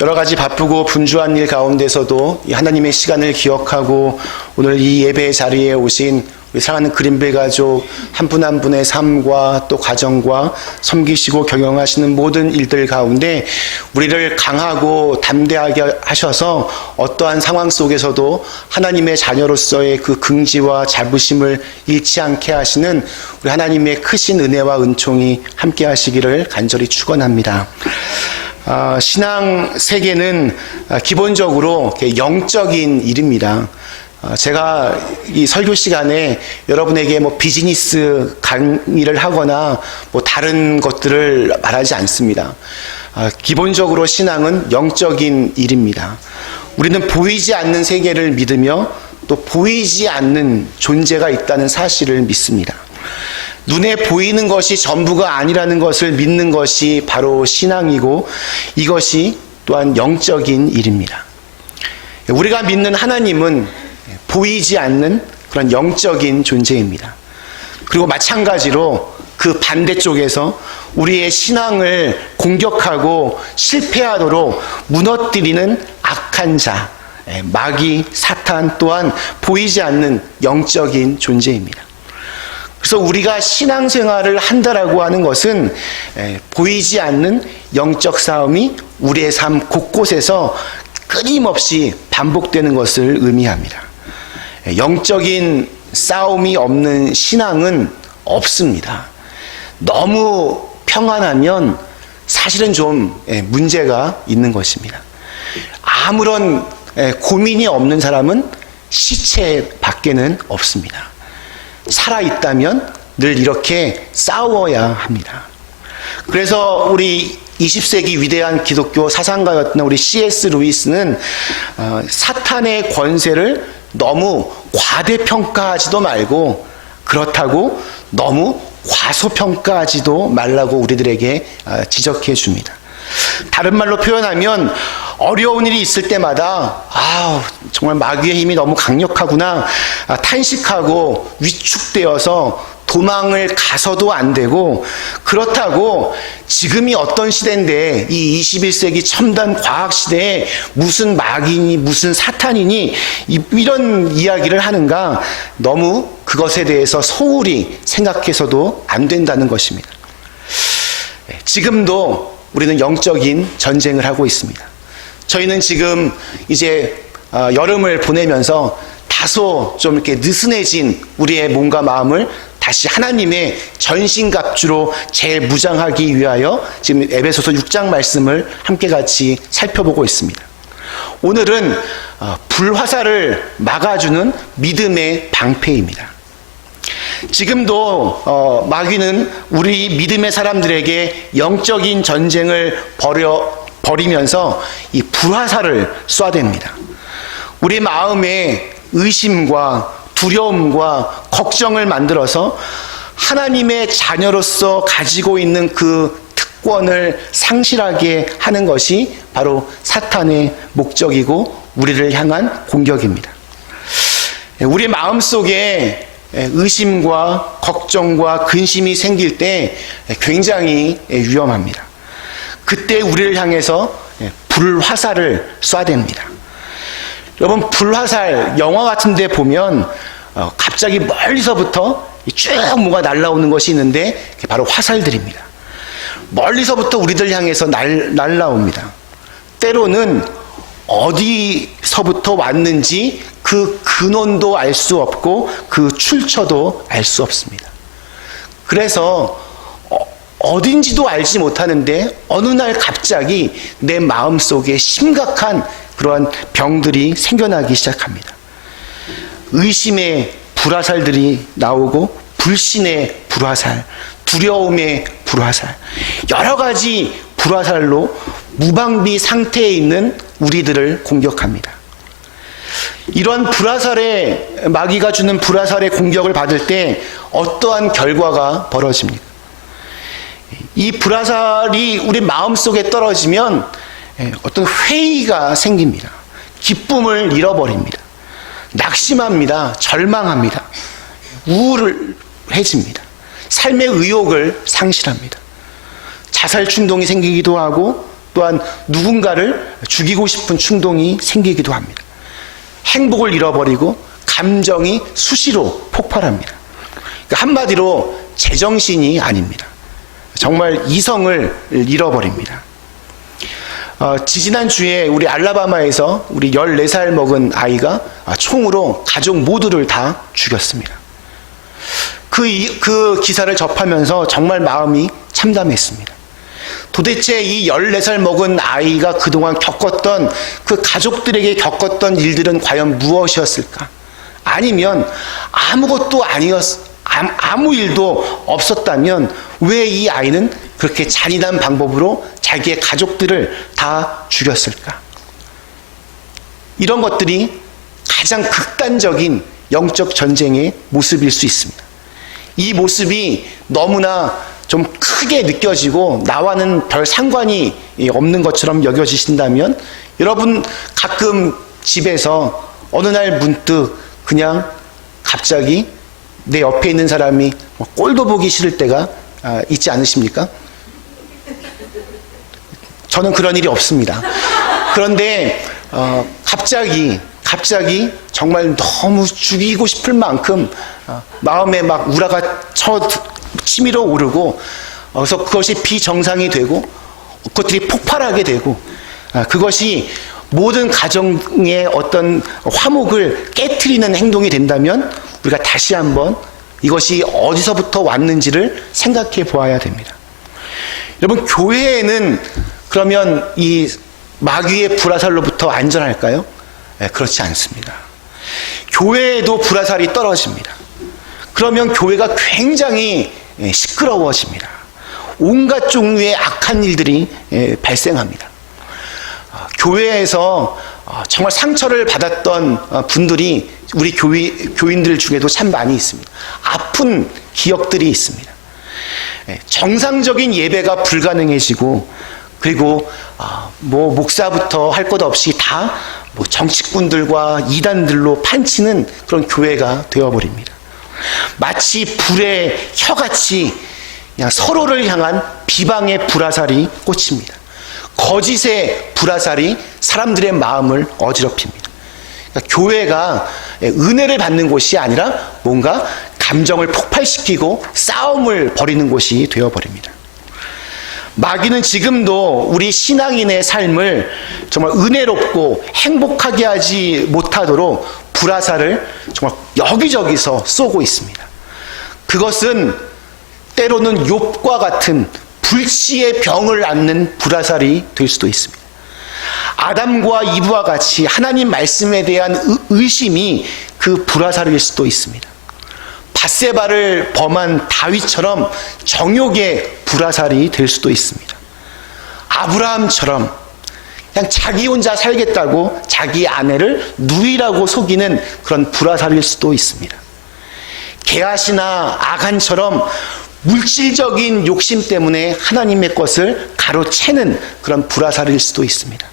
여러 가지 바쁘고 분주한 일 가운데서도 이 하나님의 시간을 기억하고 오늘 이 예배 자리에 오신 우리 사랑하는 그린벨 가족 한 분 한 분의 삶과 또 가정과 섬기시고 경영하시는 모든 일들 가운데 우리를 강하고 담대하게 하셔서 어떠한 상황 속에서도 하나님의 자녀로서의 그 긍지와 자부심을 잃지 않게 하시는 우리 하나님의 크신 은혜와 은총이 함께 하시기를 간절히 축원합니다. 신앙 세계는 기본적으로 영적인 일입니다. 제가 이 설교 시간에 여러분에게 비즈니스 강의를 하거나 다른 것들을 말하지 않습니다. 기본적으로 신앙은 영적인 일입니다. 우리는 보이지 않는 세계를 믿으며 또 보이지 않는 존재가 있다는 사실을 믿습니다. 눈에 보이는 것이 전부가 아니라는 것을 믿는 것이 바로 신앙이고 이것이 또한 영적인 일입니다. 우리가 믿는 하나님은 보이지 않는 그런 영적인 존재입니다. 그리고 마찬가지로 그 반대쪽에서 우리의 신앙을 공격하고 실패하도록 무너뜨리는 악한 자, 마귀, 사탄 또한 보이지 않는 영적인 존재입니다. 그래서 우리가 신앙생활을 한다라고 하는 것은 보이지 않는 영적 싸움이 우리의 삶 곳곳에서 끊임없이 반복되는 것을 의미합니다. 영적인 싸움이 없는 신앙은 없습니다. 너무 평안하면 사실은 좀 문제가 있는 것입니다. 아무런 고민이 없는 사람은 시체밖에는 없습니다. 살아있다면 늘 이렇게 싸워야 합니다. 그래서 우리 20세기 위대한 기독교 사상가였던 우리 C.S. 루이스는 사탄의 권세를 너무 과대평가하지도 말고 그렇다고 너무 과소평가하지도 말라고 우리들에게 지적해 줍니다. 다른 말로 표현하면 어려운 일이 있을 때마다 정말 마귀의 힘이 너무 강력하구나 탄식하고 위축되어서 도망을 가서도 안 되고 그렇다고 지금이 어떤 시대인데 이 21세기 첨단 과학 시대에 무슨 마귀니 무슨 사탄이니 이런 이야기를 하는가 너무 그것에 대해서 소홀히 생각해서도 안 된다는 것입니다. 지금도 우리는 영적인 전쟁을 하고 있습니다. 저희는 지금 이제 여름을 보내면서 다소 좀 이렇게 느슨해진 우리의 몸과 마음을 다시 하나님의 전신갑주로 재무장하기 위하여 지금 에베소서 6장 말씀을 함께 같이 살펴보고 있습니다. 오늘은 불화살을 막아주는 믿음의 방패입니다. 지금도 마귀는 우리 믿음의 사람들에게 영적인 전쟁을 벌이면서 이 불화살을 쏴댑니다. 우리 마음에 의심과 두려움과 걱정을 만들어서 하나님의 자녀로서 가지고 있는 그 특권을 상실하게 하는 것이 바로 사탄의 목적이고 우리를 향한 공격입니다. 우리 마음속에 의심과 걱정과 근심이 생길 때 굉장히 위험합니다. 그때 우리를 향해서 불화살을 쏴댑니다. 여러분 불화살 영화 같은 데 보면 갑자기 멀리서부터 쭉 뭐가 날아오는 것이 있는데 그게 바로 화살들입니다. 멀리서부터 우리들 향해서 날아옵니다. 때로는 어디서부터 왔는지 그 근원도 알 수 없고 그 출처도 알 수 없습니다. 그래서 어딘지도 알지 못하는데 어느 날 갑자기 내 마음속에 심각한 그러한 병들이 생겨나기 시작합니다. 의심의 불화살들이 나오고 불신의 불화살, 두려움의 불화살, 여러 가지 불화살로 무방비 상태에 있는 우리들을 공격합니다. 이런 불화살의 마귀가 주는 불화살의 공격을 받을 때 어떠한 결과가 벌어집니까? 이 불화살이 우리 마음속에 떨어지면 어떤 회의가 생깁니다. 기쁨을 잃어버립니다. 낙심합니다. 절망합니다. 우울해집니다. 삶의 의욕을 상실합니다. 자살 충동이 생기기도 하고 또 또한 누군가를 죽이고 싶은 충동이 생기기도 합니다. 행복을 잃어버리고 감정이 수시로 폭발합니다. 그러니까 한마디로 제정신이 아닙니다. 정말 이성을 잃어버립니다. 지지난주에 우리 알라바마에서 우리 14살 먹은 아이가 총으로 가족 모두를 다 죽였습니다. 그 기사를 접하면서 정말 마음이 참담했습니다. 도대체 이 14살 먹은 아이가 그동안 겪었던 그 가족들에게 겪었던 일들은 과연 무엇이었을까? 아니면 아무것도 아무 일도 없었다면 왜 이 아이는 그렇게 잔인한 방법으로 자기의 가족들을 다 죽였을까? 이런 것들이 가장 극단적인 영적 전쟁의 모습일 수 있습니다. 이 모습이 너무나 좀 크게 느껴지고 나와는 별 상관이 없는 것처럼 여겨지신다면 여러분 가끔 집에서 어느 날 문득 그냥 갑자기 내 옆에 있는 사람이 꼴도 보기 싫을 때가 있지 않으십니까? 저는 그런 일이 없습니다. 그런데 갑자기 정말 너무 죽이고 싶을 만큼 마음에 막 우라가 치밀어 오르고 그래서 그것이 비정상이 되고 그것들이 폭발하게 되고 그것이 모든 가정의 어떤 화목을 깨트리는 행동이 된다면 우리가 다시 한번 이것이 어디서부터 왔는지를 생각해 보아야 됩니다. 여러분, 교회에는 그러면 이 마귀의 불화살로부터 안전할까요? 네, 그렇지 않습니다. 교회에도 불화살이 떨어집니다. 그러면 교회가 굉장히 시끄러워집니다. 온갖 종류의 악한 일들이 발생합니다. 교회에서 정말 상처를 받았던 분들이 우리 교인들 중에도 참 많이 있습니다. 아픈 기억들이 있습니다. 정상적인 예배가 불가능해지고 그리고 뭐 목사부터 할 것 없이 다 뭐 정치꾼들과 이단들로 판치는 그런 교회가 되어버립니다. 마치 불의 혀같이 그냥 서로를 향한 비방의 불화살이 꽂힙니다. 거짓의 불화살이 사람들의 마음을 어지럽힙니다. 그러니까 교회가 은혜를 받는 곳이 아니라 뭔가 감정을 폭발시키고 싸움을 벌이는 곳이 되어버립니다. 마귀는 지금도 우리 신앙인의 삶을 정말 은혜롭고 행복하게 하지 못하도록 불화살을 정말 여기저기서 쏘고 있습니다. 그것은 때로는 욥과 같은 불치의 병을 앓는 불화살이 될 수도 있습니다. 아담과 이브와 같이 하나님 말씀에 대한 의심이 그 불화살일 수도 있습니다. 밧세바를 범한 다윗처럼 정욕의 불화살이 될 수도 있습니다. 아브라함처럼 그냥 자기 혼자 살겠다고 자기 아내를 누이라고 속이는 그런 불화살일 수도 있습니다. 게하시나 아간처럼 물질적인 욕심 때문에 하나님의 것을 가로채는 그런 불화살일 수도 있습니다.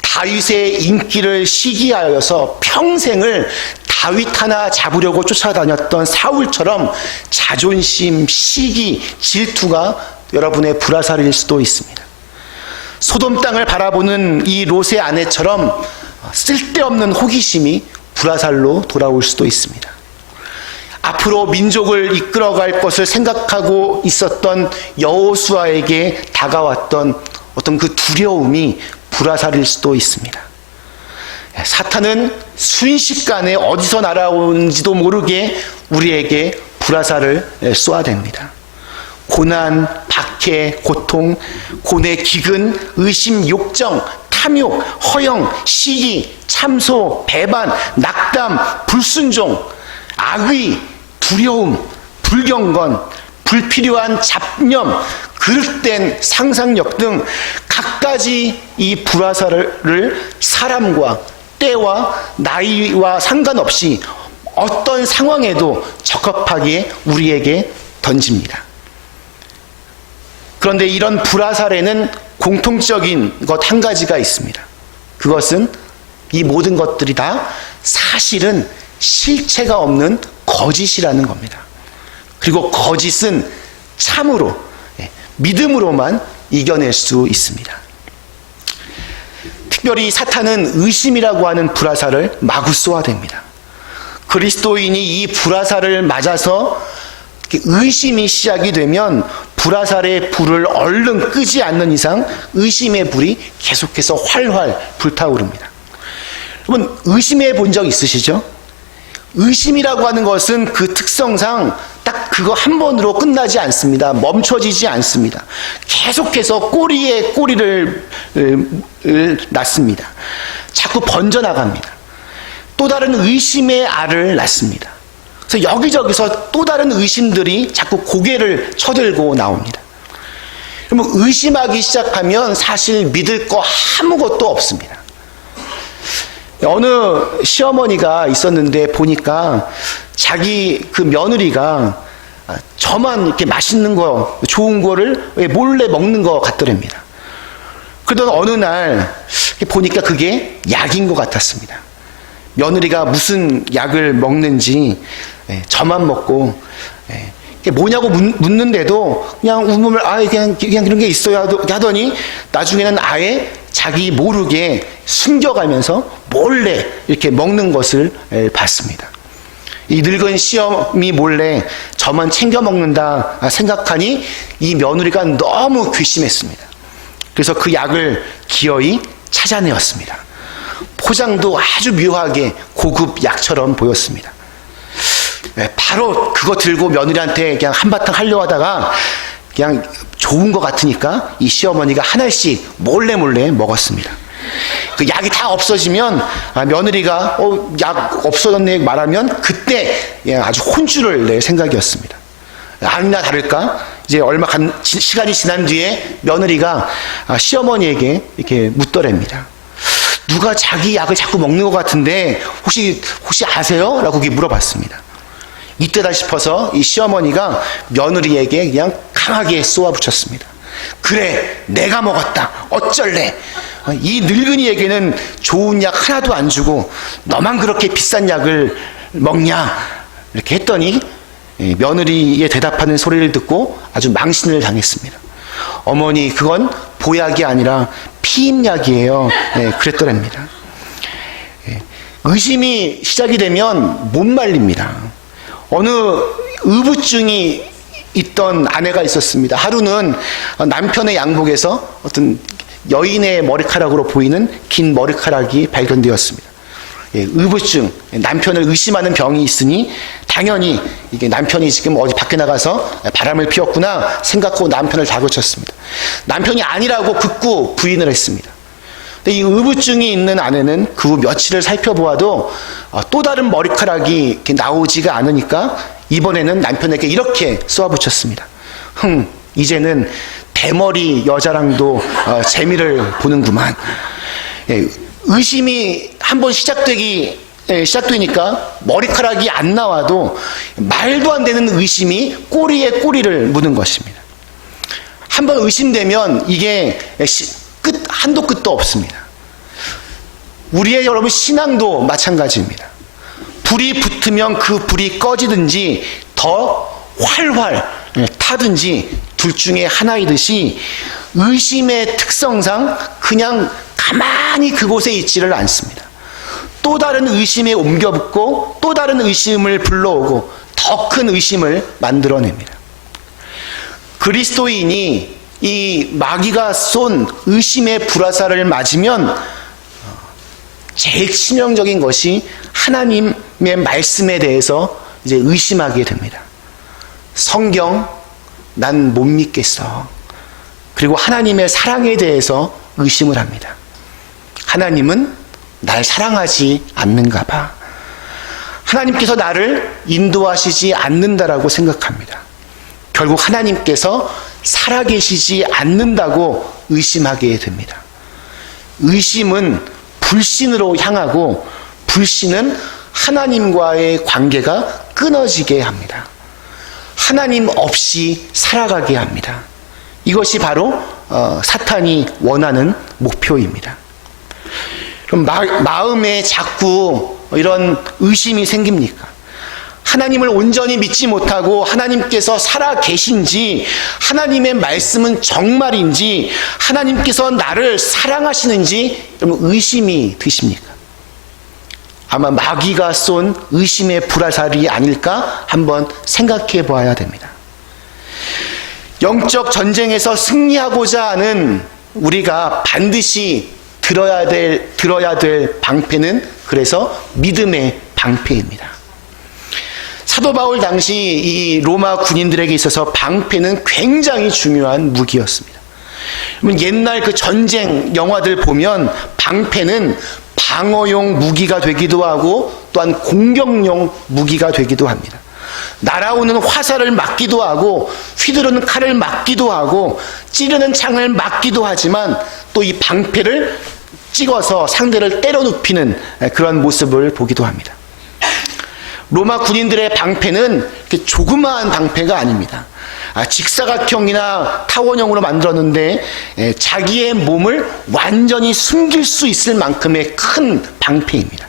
다윗의 인기를 시기하여서 평생을 다윗 하나 잡으려고 쫓아다녔던 사울처럼 자존심, 시기, 질투가 여러분의 불화살일 수도 있습니다. 소돔 땅을 바라보는 이 롯의 아내처럼 쓸데없는 호기심이 불화살로 돌아올 수도 있습니다. 앞으로 민족을 이끌어갈 것을 생각하고 있었던 여호수아에게 다가왔던 어떤 그 두려움이 불화살일 수도 있습니다. 사탄은 순식간에 어디서 날아오는지도 모르게 우리에게 불화살을 쏘아댑니다. 고난, 박해, 고통, 고뇌, 기근, 의심, 욕정, 탐욕, 허영, 시기, 참소, 배반, 낙담, 불순종, 악의, 두려움, 불경건, 불필요한 잡념, 그릇된 상상력 등 갖가지 이 불화살을 사람과 때와 나이와 상관없이 어떤 상황에도 적합하게 우리에게 던집니다. 그런데 이런 불화살에는 공통적인 것 한 가지가 있습니다. 그것은 이 모든 것들이 다 사실은 실체가 없는 거짓이라는 겁니다. 그리고 거짓은 참으로, 믿음으로만 이겨낼 수 있습니다. 특별히 사탄은 의심이라고 하는 불화살을 마구 쏘아댑니다. 그리스도인이 이 불화살을 맞아서 의심이 시작이 되면 불화살의 불을 얼른 끄지 않는 이상 의심의 불이 계속해서 활활 불타오릅니다. 여러분, 의심해 본 적 있으시죠? 의심이라고 하는 것은 그 특성상 딱 그거 한 번으로 끝나지 않습니다. 멈춰지지 않습니다. 계속해서 꼬리에 꼬리를 낳습니다. 자꾸 번져나갑니다. 또 다른 의심의 알을 낳습니다. 그래서 여기저기서 또 다른 의심들이 자꾸 고개를 쳐들고 나옵니다. 그러면 의심하기 시작하면 사실 믿을 거 아무것도 없습니다. 어느 시어머니가 있었는데 보니까 자기 그 며느리가 저만 이렇게 맛있는 거, 좋은 거를 몰래 먹는 것 같더랍니다. 그러던 어느 날 보니까 그게 약인 것 같았습니다. 며느리가 무슨 약을 먹는지 저만 먹고 이게 뭐냐고 묻는데도 그냥 웃으면 그냥 그런 게 있어야 하더니 나중에는 아예 자기 모르게 숨겨가면서 몰래 이렇게 먹는 것을 봤습니다. 이 늙은 시어미 몰래 저만 챙겨 먹는다 생각하니 이 며느리가 너무 괘씸했습니다. 그래서 그 약을 기어이 찾아내었습니다. 포장도 아주 묘하게 고급 약처럼 보였습니다. 바로 그거 들고 며느리한테 그냥 한바탕 하려고 하다가 그냥 좋은 것 같으니까 이 시어머니가 하나씩 몰래 먹었습니다. 그 약이 다 없어지면 며느리가 약 없어졌네 말하면 그때 아주 혼쭐을 낼 생각이었습니다. 아니나 다를까 이제 얼마 시간이 지난 뒤에 며느리가 시어머니에게 이렇게 묻더랍니다. 누가 자기 약을 자꾸 먹는 것 같은데 혹시 아세요? 라고 물어봤습니다. 이때다 싶어서 이 시어머니가 며느리에게 그냥 강하게 쏘아붙였습니다. 그래, 내가 먹었다. 어쩔래? 이 늙은이에게는 좋은 약 하나도 안 주고 너만 그렇게 비싼 약을 먹냐? 이렇게 했더니 며느리의 대답하는 소리를 듣고 아주 망신을 당했습니다. 어머니, 그건 보약이 아니라 피임약이에요. 그랬더랍니다. 의심이 시작이 되면 못 말립니다. 어느 의부증이 있던 아내가 있었습니다. 하루는 남편의 양복에서 어떤 여인의 머리카락으로 보이는 긴 머리카락이 발견되었습니다. 의부증, 남편을 의심하는 병이 있으니 당연히 이게 남편이 지금 어디 밖에 나가서 바람을 피웠구나 생각하고 남편을 다그쳤습니다. 남편이 아니라고 극구 부인을 했습니다. 근데 이 의부증이 있는 아내는 그 후 며칠을 살펴보아도 또 다른 머리카락이 이렇게 나오지가 않으니까 이번에는 남편에게 이렇게 쏘아붙였습니다. 이제는 대머리 여자랑도 재미를 보는구만. 의심이 한번 시작되니까 머리카락이 안 나와도 말도 안 되는 의심이 꼬리에 꼬리를 무는 것입니다. 한번 의심되면 이게 한도 끝도 없습니다. 우리의 여러분 신앙도 마찬가지입니다. 불이 붙으면 그 불이 꺼지든지 더 활활 타든지 둘 중에 하나이듯이 의심의 특성상 그냥 가만히 그곳에 있지를 않습니다. 또 다른 의심에 옮겨붙고 또 다른 의심을 불러오고 더 큰 의심을 만들어냅니다. 그리스도인이 이 마귀가 쏜 의심의 불화살을 맞으면 제일 치명적인 것이 하나님의 말씀에 대해서 이제 의심하게 됩니다. 성경, 난 못 믿겠어. 그리고 하나님의 사랑에 대해서 의심을 합니다. 하나님은 날 사랑하지 않는가 봐. 하나님께서 나를 인도하시지 않는다라고 생각합니다. 결국 하나님께서 살아계시지 않는다고 의심하게 됩니다. 의심은 불신으로 향하고 불신은 하나님과의 관계가 끊어지게 합니다. 하나님 없이 살아가게 합니다. 이것이 바로 사탄이 원하는 목표입니다. 그럼 마음에 자꾸 이런 의심이 생깁니까? 하나님을 온전히 믿지 못하고 하나님께서 살아 계신지, 하나님의 말씀은 정말인지, 하나님께서 나를 사랑하시는지 여러분 의심이 드십니까? 아마 마귀가 쏜 의심의 불화살이 아닐까 한번 생각해 보아야 됩니다. 영적 전쟁에서 승리하고자 하는 우리가 반드시 들어야 될 방패는 그래서 믿음의 방패입니다. 사도 바울 당시 이 로마 군인들에게 있어서 방패는 굉장히 중요한 무기였습니다. 옛날 그 전쟁 영화들 보면 방패는 방어용 무기가 되기도 하고 또한 공격용 무기가 되기도 합니다. 날아오는 화살을 막기도 하고 휘두르는 칼을 막기도 하고 찌르는 창을 막기도 하지만 또 이 방패를 찍어서 상대를 때려 눕히는 그런 모습을 보기도 합니다. 로마 군인들의 방패는 조그마한 방패가 아닙니다. 직사각형이나 타원형으로 만들었는데 자기의 몸을 완전히 숨길 수 있을 만큼의 큰 방패입니다.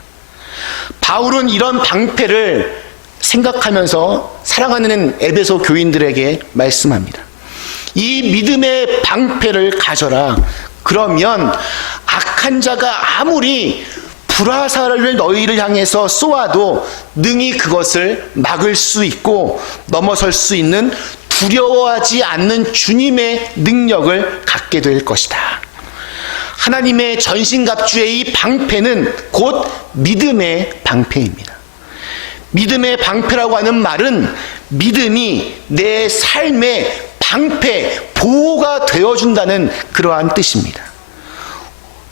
바울은 이런 방패를 생각하면서 사랑하는 에베소 교인들에게 말씀합니다. 이 믿음의 방패를 가져라. 그러면 악한 자가 아무리 불화살을 너희를 향해서 쏘아도 능히 그것을 막을 수 있고 넘어설 수 있는 두려워하지 않는 주님의 능력을 갖게 될 것이다. 하나님의 전신갑주의 이 방패는 곧 믿음의 방패입니다. 믿음의 방패라고 하는 말은 믿음이 내 삶의 방패, 보호가 되어준다는 그러한 뜻입니다.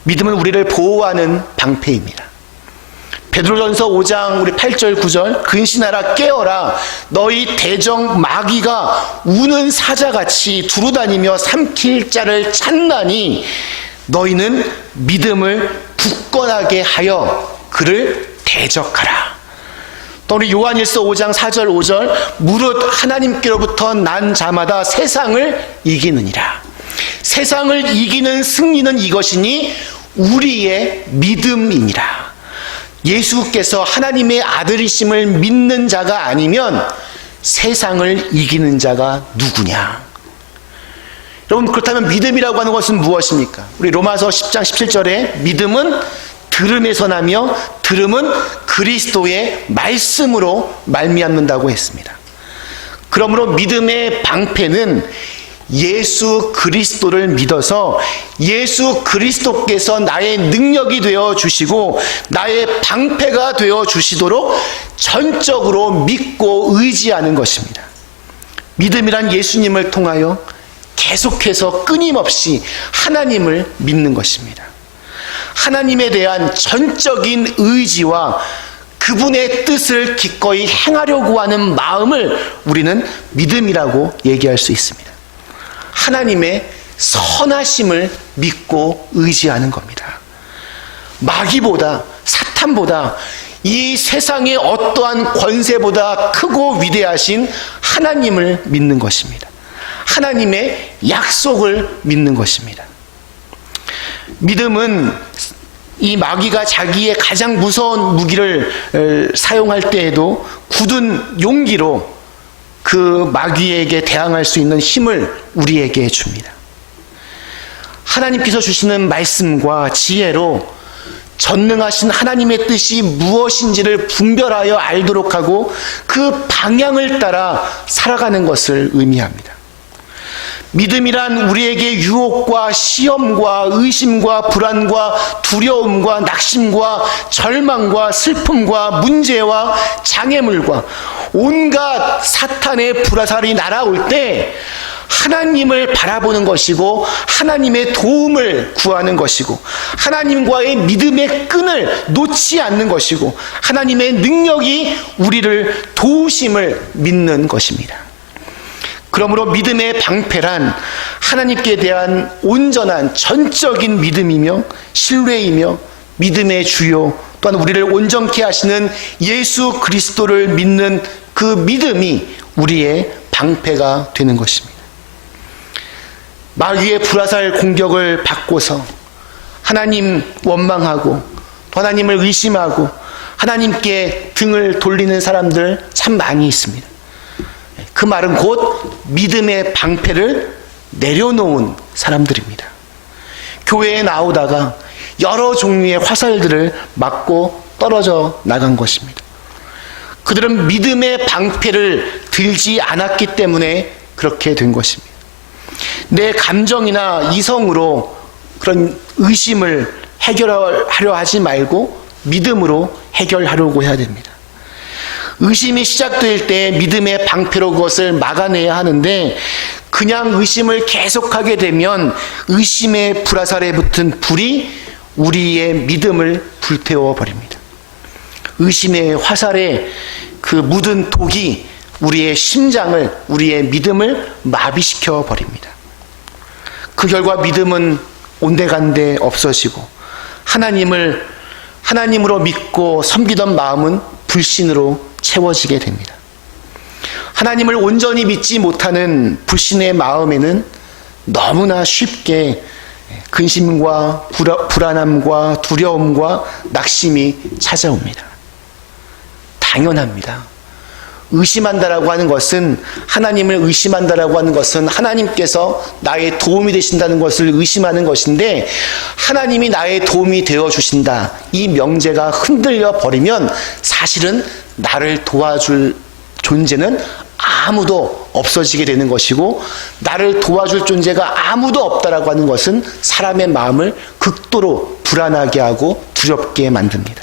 믿음은 우리를 보호하는 방패입니다. 베드로전서 5장 우리 8절 9절 근신하라 깨어라 너희 대적 마귀가 우는 사자같이 두루다니며 삼킬 자를 찾나니 너희는 믿음을 굳건하게 하여 그를 대적하라. 또 우리 요한일서 5장 4절 5절 무릇 하나님께로부터 난 자마다 세상을 이기느니라. 세상을 이기는 승리는 이것이니 우리의 믿음이니라. 예수께서 하나님의 아들이심을 믿는 자가 아니면 세상을 이기는 자가 누구냐? 여러분, 그렇다면 믿음이라고 하는 것은 무엇입니까? 우리 로마서 10장 17절에 믿음은 들음에서 나며 들음은 그리스도의 말씀으로 말미암는다고 했습니다. 그러므로 믿음의 방패는 예수 그리스도를 믿어서 예수 그리스도께서 나의 능력이 되어 주시고 나의 방패가 되어 주시도록 전적으로 믿고 의지하는 것입니다. 믿음이란 예수님을 통하여 계속해서 끊임없이 하나님을 믿는 것입니다. 하나님에 대한 전적인 의지와 그분의 뜻을 기꺼이 행하려고 하는 마음을 우리는 믿음이라고 얘기할 수 있습니다. 하나님의 선하심을 믿고 의지하는 겁니다. 마귀보다 사탄보다 이 세상의 어떠한 권세보다 크고 위대하신 하나님을 믿는 것입니다. 하나님의 약속을 믿는 것입니다. 믿음은 이 마귀가 자기의 가장 무서운 무기를 사용할 때에도 굳은 용기로 그 마귀에게 대항할 수 있는 힘을 우리에게 줍니다. 하나님께서 주시는 말씀과 지혜로 전능하신 하나님의 뜻이 무엇인지를 분별하여 알도록 하고 그 방향을 따라 살아가는 것을 의미합니다. 믿음이란 우리에게 유혹과 시험과 의심과 불안과 두려움과 낙심과 절망과 슬픔과 문제와 장애물과 온갖 사탄의 불화살이 날아올 때 하나님을 바라보는 것이고 하나님의 도움을 구하는 것이고 하나님과의 믿음의 끈을 놓지 않는 것이고 하나님의 능력이 우리를 도우심을 믿는 것입니다. 그러므로 믿음의 방패란 하나님께 대한 온전한 전적인 믿음이며 신뢰이며 믿음의 주요 또한 우리를 온전케 하시는 예수 그리스도를 믿는 그 믿음이 우리의 방패가 되는 것입니다. 마귀의 불화살 공격을 받고서 하나님 원망하고 또 하나님을 의심하고 하나님께 등을 돌리는 사람들 참 많이 있습니다. 그 말은 곧 믿음의 방패를 내려놓은 사람들입니다. 교회에 나오다가 여러 종류의 화살들을 맞고 떨어져 나간 것입니다. 그들은 믿음의 방패를 들지 않았기 때문에 그렇게 된 것입니다. 내 감정이나 이성으로 그런 의심을 해결하려 하지 말고 믿음으로 해결하려고 해야 됩니다. 의심이 시작될 때 믿음의 방패로 그것을 막아내야 하는데, 그냥 의심을 계속하게 되면 의심의 불화살에 붙은 불이 우리의 믿음을 불태워 버립니다. 의심의 화살에 그 묻은 독이 우리의 심장을, 우리의 믿음을 마비시켜 버립니다. 그 결과 믿음은 온데간데 없어지고, 하나님으로 믿고 섬기던 마음은 불신으로 채워지게 됩니다. 하나님을 온전히 믿지 못하는 불신의 마음에는 너무나 쉽게 근심과 불안함과 두려움과 낙심이 찾아옵니다. 당연합니다. 의심한다라고 하는 것은, 하나님을 의심한다라고 하는 것은 하나님께서 나의 도움이 되신다는 것을 의심하는 것인데, 하나님이 나의 도움이 되어 주신다, 이 명제가 흔들려 버리면 사실은 나를 도와줄 존재는 아무도 없어지게 되는 것이고, 나를 도와줄 존재가 아무도 없다라고 하는 것은 사람의 마음을 극도로 불안하게 하고 두렵게 만듭니다.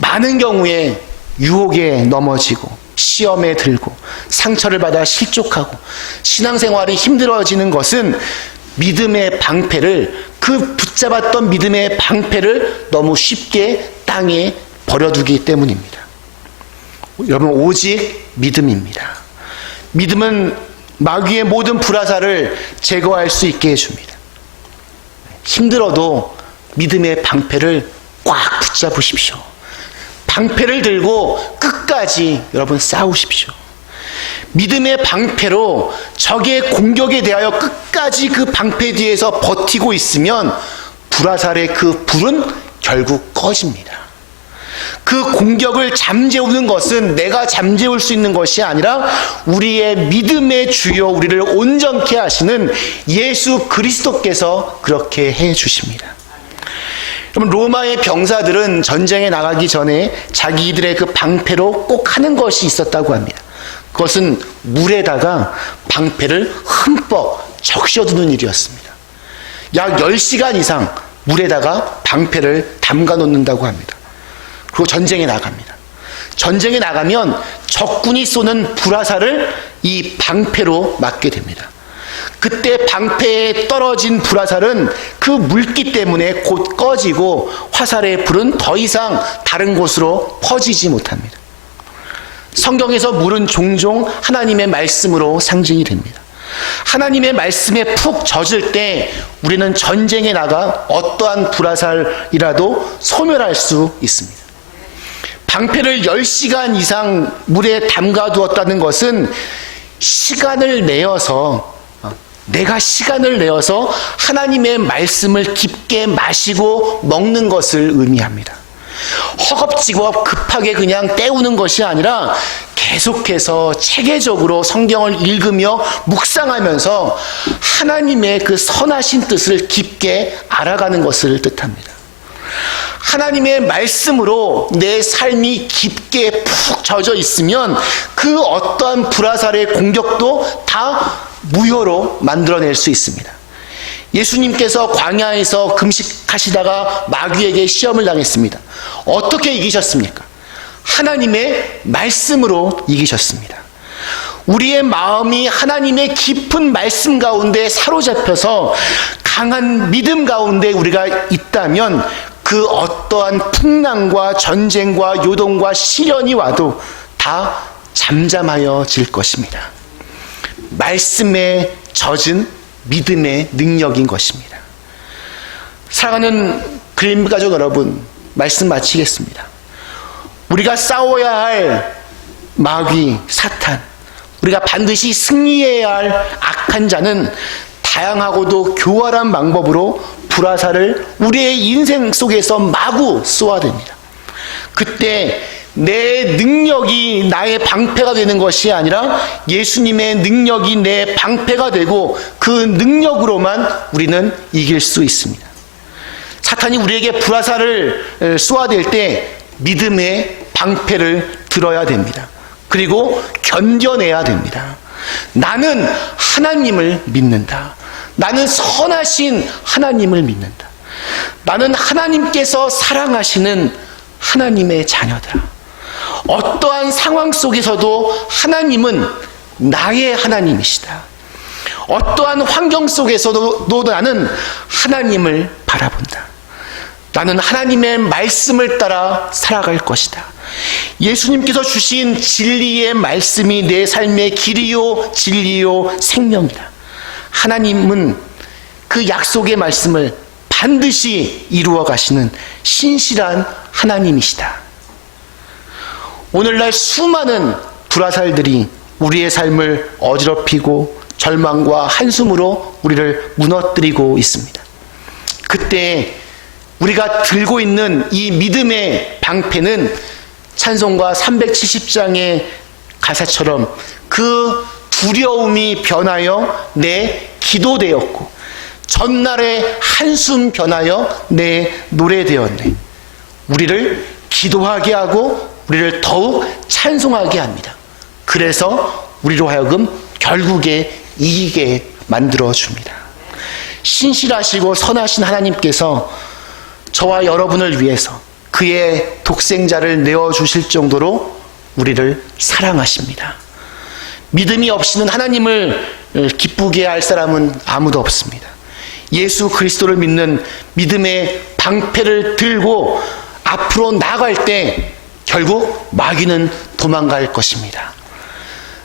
많은 경우에 유혹에 넘어지고 시험에 들고 상처를 받아 실족하고 신앙생활이 힘들어지는 것은 믿음의 방패를, 그 붙잡았던 믿음의 방패를 너무 쉽게 땅에 버려두기 때문입니다. 여러분, 오직 믿음입니다. 믿음은 마귀의 모든 불화살을 제거할 수 있게 해줍니다. 힘들어도 믿음의 방패를 꽉 붙잡으십시오. 방패를 들고 끝까지 여러분 싸우십시오. 믿음의 방패로 적의 공격에 대하여 끝까지 그 방패 뒤에서 버티고 있으면 불화살의 그 불은 결국 꺼집니다. 그 공격을 잠재우는 것은 내가 잠재울 수 있는 것이 아니라 우리의 믿음의 주여, 우리를 온전케 하시는 예수 그리스도께서 그렇게 해 주십니다. 그럼 로마의 병사들은 전쟁에 나가기 전에 자기들의 그 방패로 꼭 하는 것이 있었다고 합니다. 그것은 물에다가 방패를 흠뻑 적셔두는 일이었습니다. 약 10시간 이상 물에다가 방패를 담가 놓는다고 합니다. 그리고 전쟁에 나갑니다. 전쟁에 나가면 적군이 쏘는 불화살을 이 방패로 맞게 됩니다. 그때 방패에 떨어진 불화살은 그 물기 때문에 곧 꺼지고 화살의 불은 더 이상 다른 곳으로 퍼지지 못합니다. 성경에서 물은 종종 하나님의 말씀으로 상징이 됩니다. 하나님의 말씀에 푹 젖을 때 우리는 전쟁에 나가 어떠한 불화살이라도 소멸할 수 있습니다. 방패를 10시간 이상 물에 담가 두었다는 것은 내가 시간을 내어서 하나님의 말씀을 깊게 마시고 먹는 것을 의미합니다. 허겁지겁 급하게 그냥 때우는 것이 아니라 계속해서 체계적으로 성경을 읽으며 묵상하면서 하나님의 그 선하신 뜻을 깊게 알아가는 것을 뜻합니다. 하나님의 말씀으로 내 삶이 깊게 푹 젖어 있으면 그 어떠한 불화살의 공격도 다 무효로 만들어낼 수 있습니다. 예수님께서 광야에서 금식하시다가 마귀에게 시험을 당했습니다. 어떻게 이기셨습니까? 하나님의 말씀으로 이기셨습니다. 우리의 마음이 하나님의 깊은 말씀 가운데 사로잡혀서 강한 믿음 가운데 우리가 있다면 그 어떠한 풍랑과 전쟁과 요동과 시련이 와도 다 잠잠하여질 것입니다. 말씀에 젖은 믿음의 능력인 것입니다. 사랑하는 그림 가족 여러분, 말씀 마치겠습니다. 우리가 싸워야 할 마귀, 사탄, 우리가 반드시 승리해야 할 악한 자는 다양하고도 교활한 방법으로 불화살을 우리의 인생 속에서 마구 쏘아댑니다. 그때 내 능력이 나의 방패가 되는 것이 아니라 예수님의 능력이 내 방패가 되고 그 능력으로만 우리는 이길 수 있습니다. 사탄이 우리에게 불화살을 쏘아댈 때 믿음의 방패를 들어야 됩니다. 그리고 견뎌내야 됩니다. 나는 하나님을 믿는다. 나는 선하신 하나님을 믿는다. 나는 하나님께서 사랑하시는 하나님의 자녀다. 어떠한 상황 속에서도 하나님은 나의 하나님이시다. 어떠한 환경 속에서도 나는 하나님을 바라본다. 나는 하나님의 말씀을 따라 살아갈 것이다. 예수님께서 주신 진리의 말씀이 내 삶의 길이요 진리요 생명이다. 하나님은 그 약속의 말씀을 반드시 이루어 가시는 신실한 하나님이시다. 오늘날 수많은 불화살들이 우리의 삶을 어지럽히고 절망과 한숨으로 우리를 무너뜨리고 있습니다. 그때 우리가 들고 있는 이 믿음의 방패는 찬송가 370장의 가사처럼 그 두려움이 변하여 내 기도되었고 전날의 한숨 변하여 내 노래되었네. 우리를 기도하게 하고 우리를 더욱 찬송하게 합니다. 그래서 우리로 하여금 결국에 이기게 만들어줍니다. 신실하시고 선하신 하나님께서 저와 여러분을 위해서 그의 독생자를 내어주실 정도로 우리를 사랑하십니다. 믿음이 없이는 하나님을 기쁘게 할 사람은 아무도 없습니다. 예수 그리스도를 믿는 믿음의 방패를 들고 앞으로 나아갈 때 결국 마귀는 도망갈 것입니다.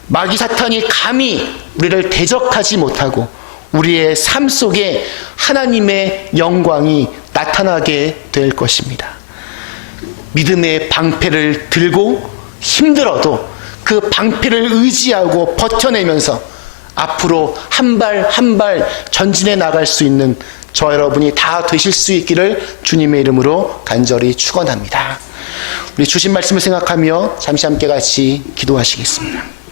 마귀 사탄이 감히 우리를 대적하지 못하고 우리의 삶 속에 하나님의 영광이 나타나게 될 것입니다. 믿음의 방패를 들고 힘들어도 그 방패를 의지하고 버텨내면서 앞으로 한 발 한 발 전진해 나갈 수 있는 저 여러분이 다 되실 수 있기를 주님의 이름으로 간절히 축원합니다. 우리 주신 말씀을 생각하며 잠시 함께 같이 기도하시겠습니다.